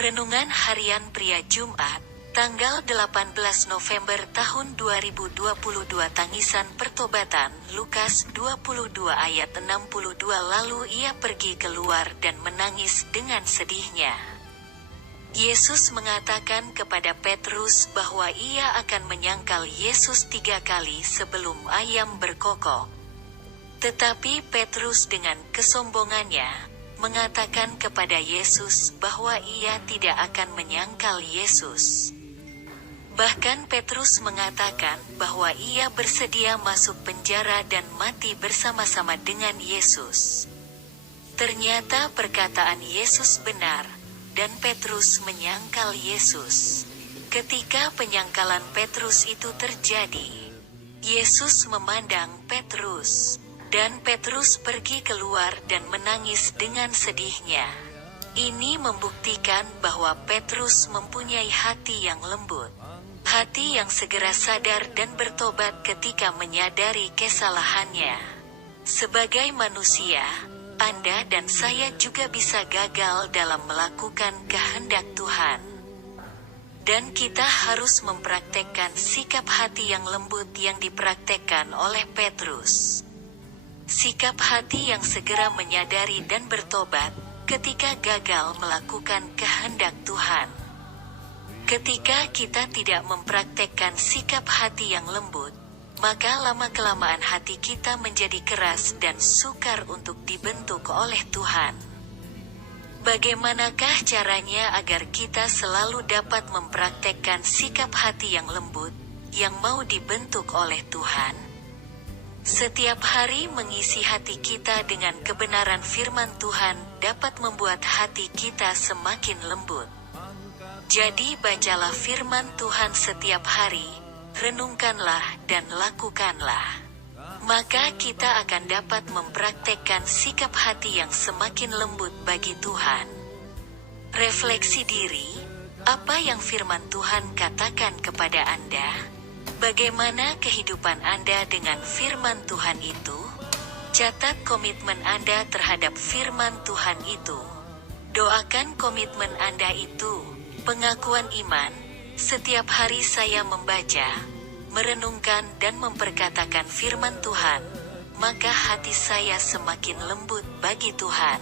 Renungan Harian Pria Jumat, tanggal 18 November tahun 2022. Tangisan Pertobatan, Lukas 22 ayat 62. Lalu ia pergi keluar dan menangis dengan sedihnya. Yesus mengatakan kepada Petrus bahwa ia akan menyangkal Yesus 3 kali sebelum ayam berkokok. Tetapi Petrus dengan kesombongannya mengatakan kepada Yesus bahwa ia tidak akan menyangkal Yesus. Bahkan Petrus mengatakan bahwa ia bersedia masuk penjara dan mati bersama-sama dengan Yesus. Ternyata perkataan Yesus benar, dan Petrus menyangkal Yesus. Ketika penyangkalan Petrus itu terjadi, Yesus memandang Petrus. Dan Petrus pergi keluar dan menangis dengan sedihnya. Ini membuktikan bahwa Petrus mempunyai hati yang lembut. Hati yang segera sadar dan bertobat ketika menyadari kesalahannya. Sebagai manusia, Anda dan saya juga bisa gagal dalam melakukan kehendak Tuhan. Dan kita harus mempraktekkan sikap hati yang lembut yang dipraktekkan oleh Petrus. Sikap hati yang segera menyadari dan bertobat ketika gagal melakukan kehendak Tuhan. Ketika kita tidak mempraktekkan sikap hati yang lembut, maka lama-kelamaan hati kita menjadi keras dan sukar untuk dibentuk oleh Tuhan. Bagaimanakah caranya agar kita selalu dapat mempraktekkan sikap hati yang lembut, yang mau dibentuk oleh Tuhan? Setiap hari mengisi hati kita dengan kebenaran firman Tuhan dapat membuat hati kita semakin lembut. Jadi bacalah firman Tuhan setiap hari, renungkanlah dan lakukanlah. Maka kita akan dapat mempraktekkan sikap hati yang semakin lembut bagi Tuhan. Refleksi diri, apa yang firman Tuhan katakan kepada Anda? Bagaimana kehidupan Anda dengan firman Tuhan itu? Catat komitmen Anda terhadap firman Tuhan itu. Doakan komitmen Anda itu. Pengakuan iman. Setiap hari saya membaca, merenungkan dan memperkatakan firman Tuhan, maka hati saya semakin lembut bagi Tuhan.